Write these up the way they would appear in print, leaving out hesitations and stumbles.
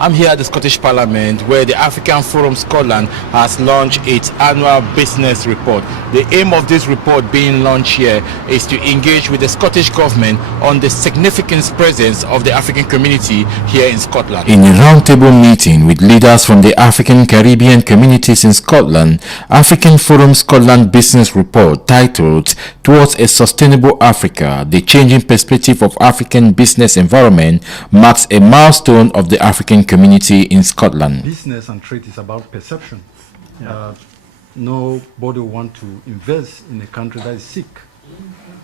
I'm here at the Scottish Parliament where the African Forum Scotland has launched its annual business report. The aim of this report being launched here is to engage with the Scottish Government on the significant presence of the African community here in Scotland. In a roundtable meeting with leaders from the African Caribbean communities in Scotland, African Forum Scotland Business Report titled Towards a Sustainable Africa, the Changing Perspective of African Business Environment marks a milestone of the African community in Scotland. Business and trade is about perception. Nobody want to invest in a country that is sick,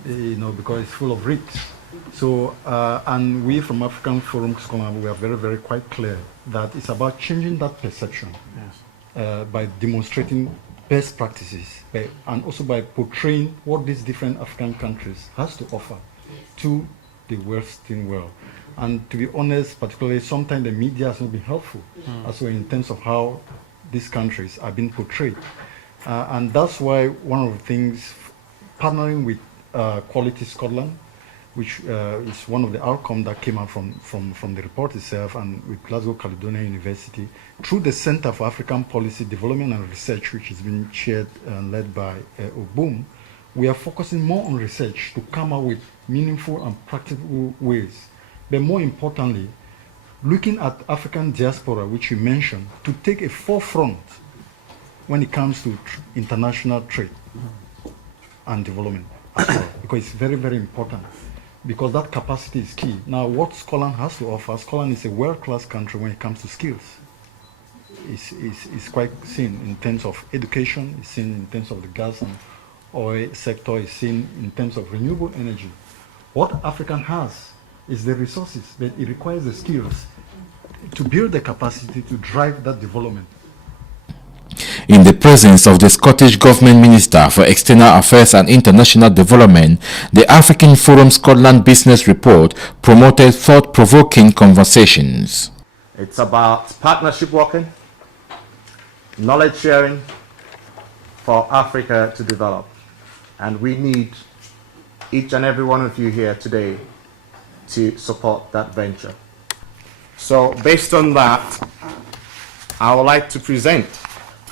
because it's full of risks. So, and we from African Forum Scotland, we are very, very quite clear that it's about changing that perception by demonstrating best practices and also by portraying what these different African countries has to offer to the Western world. And to be honest, particularly sometimes the media has not been helpful as well in terms of how these countries are being portrayed. And that's why one of the things, partnering with Quality Scotland, which is one of the outcomes that came out from the report itself, and with Glasgow Caledonian University, through the Centre for African Policy Development and Research, which has been chaired and led by Obum, we are focusing more on research to come up with meaningful and practical ways. But more importantly, looking at African diaspora, which you mentioned, to take a forefront when it comes to international trade and development as well, because it's very, very important, because that capacity is key. Now, what Scotland has to offer, Scotland is a world-class country when it comes to skills. It's quite seen in terms of education, it's seen in terms of the gas and oil sector, it's seen in terms of renewable energy. What Africa has is the resources, but it requires the skills to build the capacity to drive that development. In the presence of the Scottish Government Minister for External Affairs and International Development, the African Forum Scotland Business Report promoted thought-provoking conversations. It's about partnership working, knowledge sharing for Africa to develop. And we need each and every one of you here today to support that venture. So based on that, I would like to present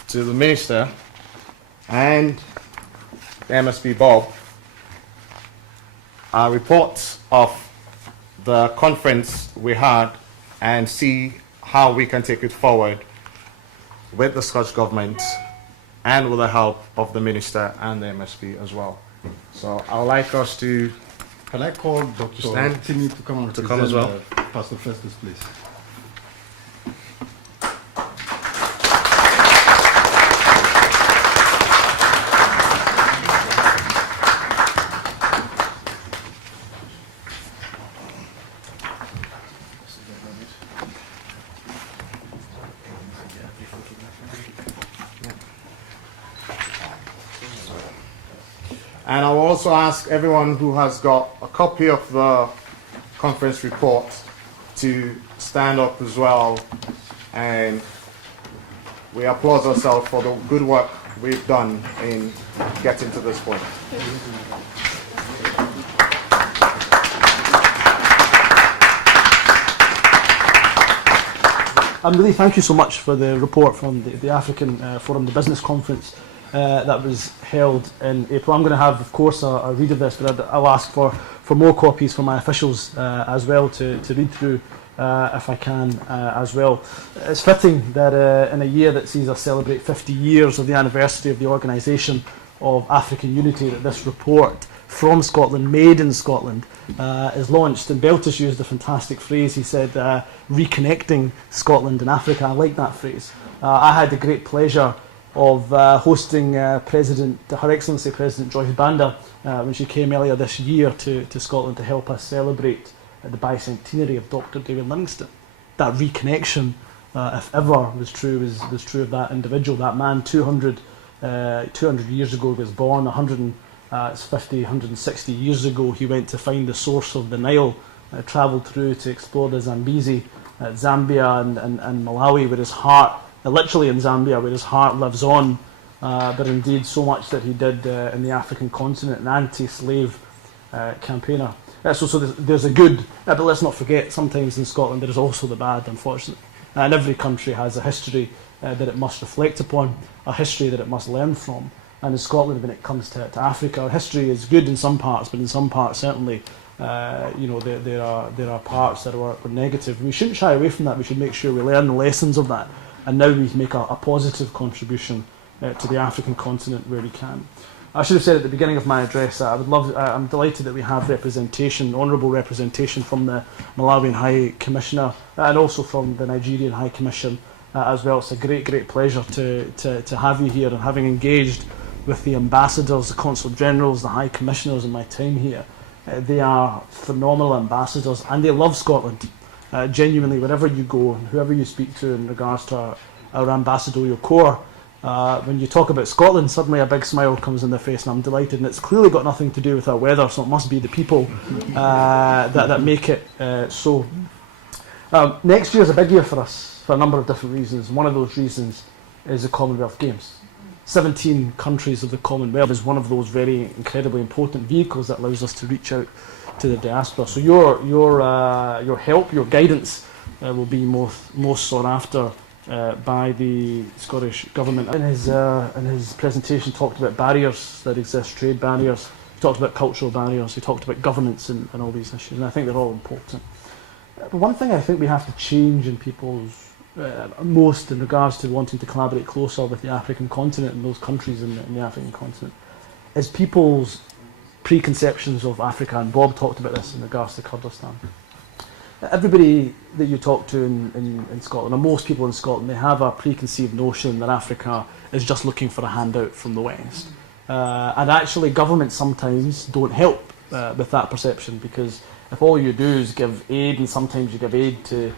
to the Minister and the MSP Bob our report of the conference we had and see how we can take it forward with the Scottish Government and with the help of the Minister and the MSP as well. So I would like us to... Can I call Dr. Timmy to come and present as well? Pastor Festus, please. And I will also ask everyone who has got a copy of the conference report to stand up as well, and we applaud ourselves for the good work we've done in getting to this point. Really, thank you so much for the report from the African Forum, the business conference that was held in April. I'm going to have, of course, a read of this, but I'll ask for more copies for my officials as well to read through if I can as well. It's fitting that in a year that sees us celebrate 50 years of the anniversary of the organisation of African Unity, that this report from Scotland, made in Scotland, is launched. And Beltis used a fantastic phrase. He said, reconnecting Scotland and Africa. I like that phrase. I had the great pleasure of hosting Her Excellency President Joyce Banda when she came earlier this year to Scotland to help us celebrate the bicentenary of Dr. David Livingstone. That reconnection, if ever was true, was true of that individual, that man. 200 years ago he was born. 160 years ago he went to find the source of the Nile, travelled through to explore the Zambezi, Zambia and Malawi, where his heart, literally in Zambia, where his heart lives on, but indeed so much that he did in the African continent, an anti-slave campaigner. So there's a good, but let's not forget, sometimes in Scotland there is also the bad, unfortunately. And every country has a history that it must reflect upon, a history that it must learn from. And in Scotland, when it comes to Africa, our history is good in some parts, but in some parts certainly, there are parts that were negative. We shouldn't shy away from that. We should make sure we learn the lessons of that, and now we make a positive contribution to the African continent where we can. I should have said at the beginning of my address, I'm delighted that we have representation, honourable representation from the Malawian High Commissioner and also from the Nigerian High Commission as well. It's a great pleasure to have you here, and having engaged with the ambassadors, the consul generals, the high commissioners in my time here. They are phenomenal ambassadors and they love Scotland. Genuinely, wherever you go and whoever you speak to in regards to our ambassadorial corps, when you talk about Scotland, suddenly a big smile comes in their face, and I'm delighted. And it's clearly got nothing to do with our weather, so it must be the people that make it so. Next year is a big year for us for a number of different reasons. One of those reasons is the Commonwealth Games. 17 countries of the Commonwealth is one of those very incredibly important vehicles that allows us to reach out to the diaspora. So your help, your guidance will be most sought after by the Scottish Government. In his presentation, talked about barriers that exist, trade barriers. He talked about cultural barriers. He talked about governance and all these issues, and I think they're all important. But one thing I think we have to change in people's most in regards to wanting to collaborate closer with the African continent and those countries in the African continent is people's preconceptions of Africa, and Bob talked about this in regards to Kurdistan. Everybody that you talk to in Scotland, or most people in Scotland, they have a preconceived notion that Africa is just looking for a handout from the West. And actually governments sometimes don't help with that perception, because if all you do is give aid, and sometimes you give aid to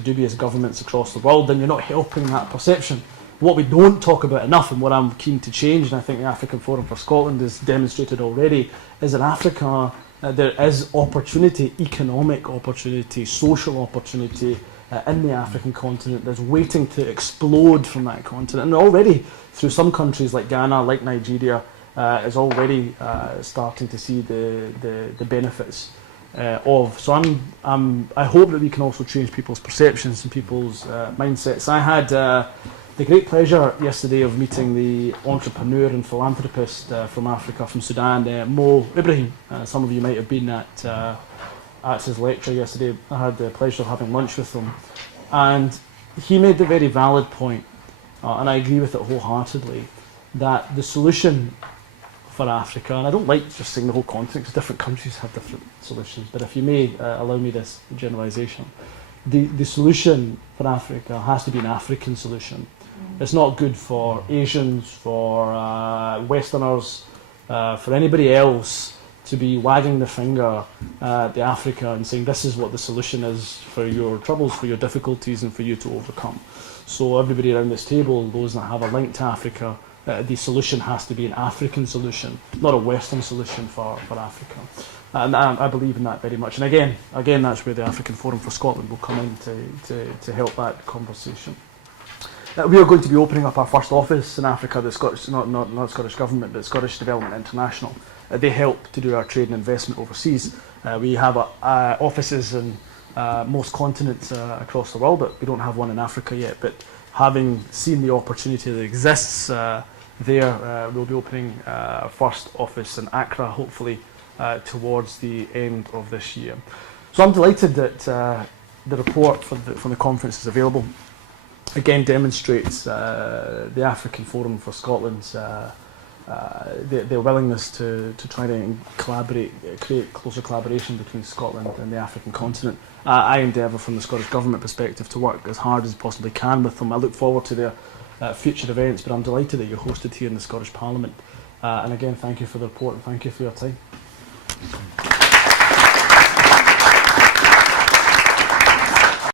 dubious governments across the world, then you're not helping that perception. What we don't talk about enough, and what I'm keen to change, and I think the African Forum for Scotland has demonstrated already, is that Africa, there is opportunity, economic opportunity, social opportunity in the African continent that's waiting to explode from that continent. And already, through some countries like Ghana, like Nigeria, is already starting to see the benefits of. So I hope that we can also change people's perceptions and people's mindsets. I had the great pleasure yesterday of meeting the entrepreneur and philanthropist from Africa, from Sudan, Mo Ibrahim. Some of you might have been at his lecture yesterday. I had the pleasure of having lunch with him, and he made the very valid point, and I agree with it wholeheartedly, that the solution for Africa, and I don't like just saying the whole continent because different countries have different solutions, but if you may allow me this generalisation, the solution for Africa has to be an African solution. It's not good for Asians, for Westerners, for anybody else to be wagging the finger at Africa and saying this is what the solution is for your troubles, for your difficulties, and for you to overcome. So everybody around this table, those that have a link to Africa, the solution has to be an African solution, not a Western solution for Africa. And I believe in that very much. And again, that's where the African Forum for Scotland will come in to help that conversation. We are going to be opening up our first office in Africa, the Scottish, not Scottish Government, but Scottish Development International. They help to do our trade and investment overseas. We have offices in most continents across the world, but we don't have one in Africa yet. But having seen the opportunity that exists there, we'll be opening our first office in Accra, hopefully towards the end of this year. So I'm delighted that the report from the conference is available. Again, demonstrates the African Forum for Scotland's their willingness to try to collaborate, create closer collaboration between Scotland and the African continent. I endeavour from the Scottish Government perspective to work as hard as possibly can with them. I look forward to their future events, but I'm delighted that you're hosted here in the Scottish Parliament. And again, thank you for the report and thank you for your time.